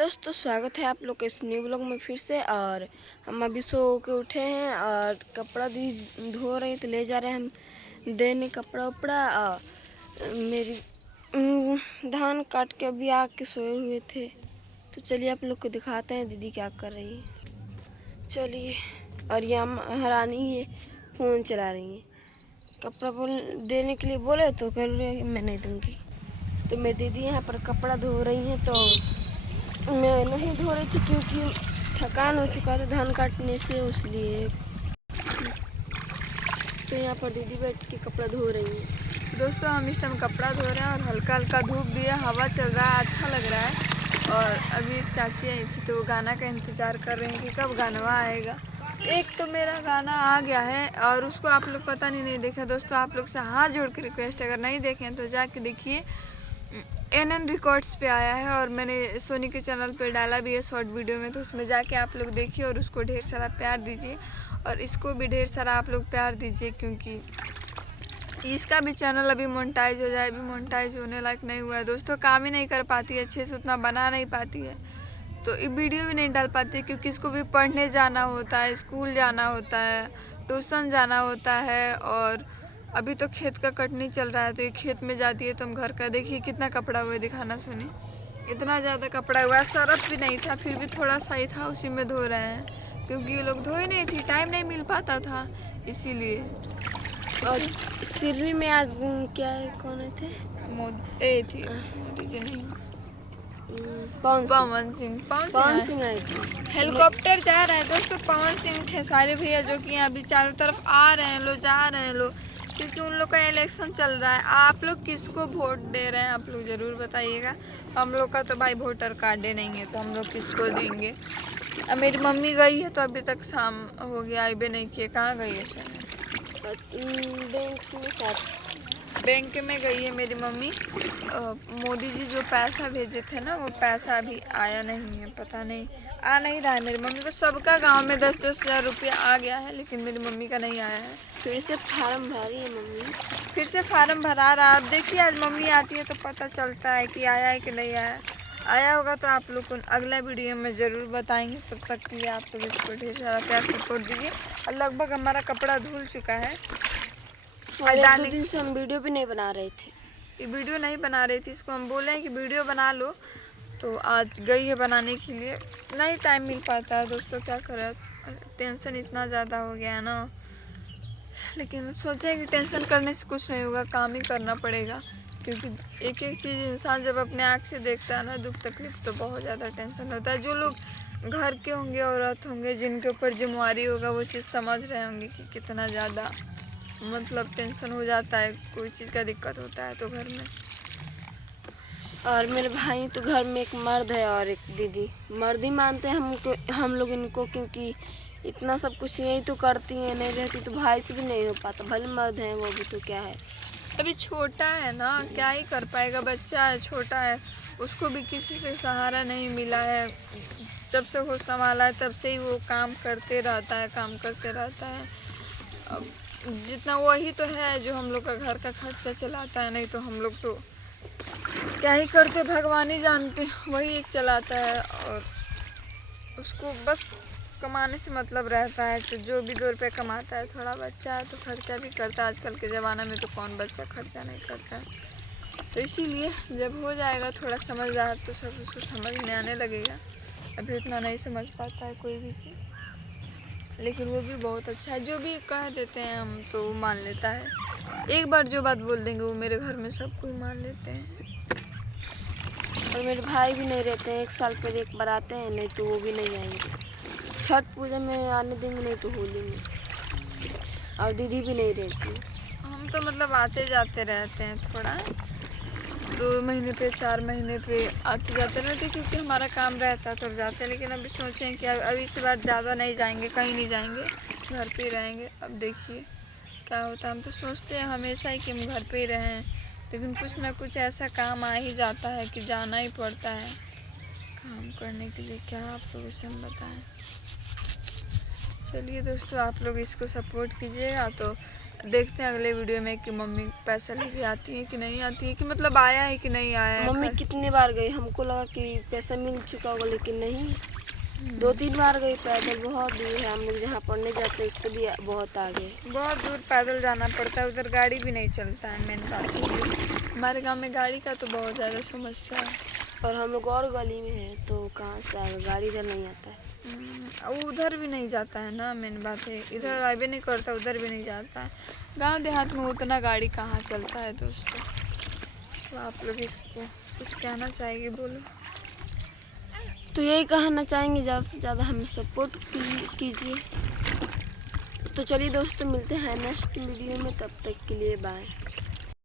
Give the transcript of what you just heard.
दोस्तों स्वागत है आप लोग के इस न्यू ब्लॉग में फिर से। और हम अभी सो के उठे हैं और कपड़ा भी धो रहे हैं, तो ले जा रहे हैं हम देने कपड़ा उपड़ा। और मेरी धान काट के अभी आके सोए हुए थे, तो चलिए आप लोग को दिखाते हैं दीदी क्या कर रही है। चलिए। और ये महारानी ये फ़ोन चला रही है। कपड़ा देने के लिए बोले तो कह रहे मैं नहीं दूँगी। तो मेरी दीदी यहाँ पर कपड़ा धो रही हैं, तो मैं नहीं धो रही थी क्योंकि थकान हो चुका था धान काटने से, इसलिए। तो यहाँ पर दीदी बैठ के कपड़ा धो रही हैं। दोस्तों हम इस टाइम कपड़ा धो रहे हैं और हल्का हल्का धूप भी है, हवा चल रहा है, अच्छा लग रहा है। और अभी एक चाची आई थी तो वो गाना का इंतज़ार कर रहे हैं कि कब गाना आएगा। एक तो मेरा गाना आ गया है और उसको आप लोग पता नहीं देखे। दोस्तों आप लोग से हाथ जोड़ के रिक्वेस्ट, अगर नहीं देखें तो जाके देखिए। NN रिकॉर्ड्स पे आया है और मैंने सोनी के चैनल पे डाला भी है शॉर्ट वीडियो में, तो उसमें जाके आप लोग देखिए और उसको ढेर सारा प्यार दीजिए। और इसको भी ढेर सारा आप लोग प्यार दीजिए, क्योंकि इसका भी चैनल अभी मोनेटाइज हो जाए, अभी मोनेटाइज होने लायक नहीं हुआ है। दोस्तों काम ही नहीं कर पाती है, अच्छे से उतना बना नहीं पाती है, तो ये वीडियो भी नहीं डाल पाती है, क्योंकि इसको भी पढ़ने जाना होता है, स्कूल जाना होता है, ट्यूशन जाना होता है। और अभी तो खेत का कटनी चल रहा है, तो ये खेत में जाती है तो हम घर का देखिए कितना कपड़ा हुआ है, दिखाना सुनी। इतना ज़्यादा कपड़ा हुआ है, सरफ भी नहीं था, फिर भी थोड़ा सा ही था, उसी में धो रहे हैं, क्योंकि ये लोग धोए नहीं थी, टाइम नहीं मिल पाता था इसीलिए। और सिरनी में आज क्या है, कौन थे? मोदी थी, मोदी जी नहीं, पवन सिंह आए थे। हेलीकॉप्टर जा रहा है दोस्तों, पवन सिंह खेसारी भैया, जो कि यहाँ भी चारों तरफ आ रहे हैं, लोग जा रहे हैं लोग, क्योंकि उन लोग का इलेक्शन चल रहा है। आप लोग किसको वोट दे रहे हैं आप लोग ज़रूर बताइएगा। हम लोग का तो भाई वोटर कार्ड नहीं है, तो हम लोग किसको देंगे। अब मेरी मम्मी गई है तो अभी तक शाम हो गया, आई भी नहीं किए। कहाँ गई है सर? बैंक में गई है मेरी मम्मी। मोदी जी जो पैसा भेजे थे ना, वो पैसा अभी आया नहीं है, पता नहीं आ नहीं रहा है। मेरी मम्मी को सबका गांव में 10-10 हज़ार रुपया आ गया है, लेकिन मेरी मम्मी का नहीं आया है। फिर से फार्म भरी है मम्मी, फिर से फार्म भरा रहा। आप देखिए आज मम्मी आती है तो पता चलता है कि आया है कि नहीं आया। आया होगा तो आप लोग को अगला वीडियो में ज़रूर बताएंगे। तब तक के लिए आप लोग इसको ढेर सारा प्यार सपोर्ट दीजिए। और लगभग हमारा कपड़ा धुल चुका है। और 2 दिन से हम वीडियो भी नहीं बना रहे थे। ये वीडियो नहीं बना रही थी, इसको हम बोले हैं कि वीडियो बना लो, तो आज गई है बनाने के लिए। नहीं टाइम मिल पाता है दोस्तों, क्या करें, टेंशन इतना ज़्यादा हो गया है ना। लेकिन सोचे कि टेंशन करने से कुछ नहीं होगा, काम ही करना पड़ेगा, क्योंकि एक एक चीज़ इंसान जब अपने आँख से देखता है ना, दुख तकलीफ, तो बहुत ज़्यादा टेंशन होता है। जो लोग घर के होंगे, औरत होंगे, जिनके ऊपर जिम्मेवारी होगा, वो चीज़ समझ रहे होंगे कि कितना ज़्यादा मतलब टेंशन हो जाता है, कोई चीज़ का दिक्कत होता है तो घर में। और मेरे भाई तो घर में एक मर्द है और एक दीदी। मर्द ही मानते हैं हम लोग इनको, क्योंकि इतना सब कुछ यही तो करती हैं, नहीं रहती तो भाई से भी नहीं हो पाता। भले मर्द हैं वो भी, तो क्या है, अभी छोटा है ना, क्या ही कर पाएगा, बच्चा है, छोटा है, उसको भी किसी से सहारा नहीं मिला है। जब से वो संभाला है तब से ही वो काम करते रहता है, काम करते रहता है। अब जितना वही तो है जो हम लोग का घर का खर्चा चलाता है, नहीं तो हम लोग तो क्या ही करते, भगवान ही जानते, वही एक चलाता है। और उसको बस कमाने से मतलब रहता है, तो जो भी 2 रुपये कमाता है, थोड़ा बच्चा है तो खर्चा भी करता है। आजकल के ज़माने में तो कौन बच्चा खर्चा नहीं करता है। तो इसीलिए जब हो जाएगा थोड़ा समझदार तो सब उसको समझ में आने लगेगा। अभी उतना नहीं समझ पाता है कोई भी चीज़, लेकिन वो भी बहुत अच्छा है। जो भी कह देते हैं हम तो वो मान लेता है। एक बार जो बात बोल देंगे वो मेरे घर में सब कोई मान लेते हैं। और मेरे भाई भी नहीं रहते हैं, 1 साल पर एक बार आते हैं, नहीं तो वो भी नहीं आएंगे। छठ पूजा में आने देंगे, नहीं तो होली में। और दीदी भी नहीं रहती। हम तो मतलब आते जाते रहते हैं, थोड़ा 2 महीने पे 4 महीने पे आते जाते रहते, क्योंकि हमारा काम रहता है तब जाते हैं। लेकिन अभी सोचें कि अभी इस बार ज़्यादा नहीं जाएंगे, कहीं नहीं जाएंगे, घर पे ही रहेंगे। अब देखिए क्या होता है। हम तो सोचते हैं हमेशा ही कि हम घर पे ही रहें, लेकिन कुछ ना कुछ ऐसा काम आ ही जाता है कि जाना ही पड़ता है काम करने के लिए। क्या आप लोग इसे हम बताएं। चलिए दोस्तों, आप लोग इसको सपोर्ट कीजिएगा। तो देखते हैं अगले वीडियो में कि मम्मी पैसा लेके आती है कि नहीं आती है, कि मतलब आया है कि नहीं आया है। मम्मी कितनी बार गई, हमको लगा कि पैसा मिल चुका होगा, लेकिन नहीं। 2-3 बार गई पैदल। बहुत दूर है, हम लोग जहाँ पढ़ने जाते हैं उससे भी बहुत आगे। बहुत दूर पैदल जाना पड़ता है, उधर गाड़ी भी नहीं चलता है। मेन बात है हमारे गांव में गाड़ी का तो बहुत ज़्यादा समस्या है। और हम लोग और गली में है, तो कहाँ से आएगा, गाड़ी इधर नहीं आता है। उधर भी नहीं जाता है ना, मेन बात है। इधर आए भी नहीं करता, उधर भी नहीं जाता है। गांव देहात में उतना गाड़ी कहाँ चलता है दोस्तों। तो आप लोग इसको कुछ कहना चाहेंगे, बोलो। तो यही कहना चाहेंगे, ज़्यादा से ज़्यादा हमें सपोर्ट कीजिए। तो चलिए दोस्तों, मिलते हैं नेक्स्ट वीडियो में, तब तक के लिए बाय।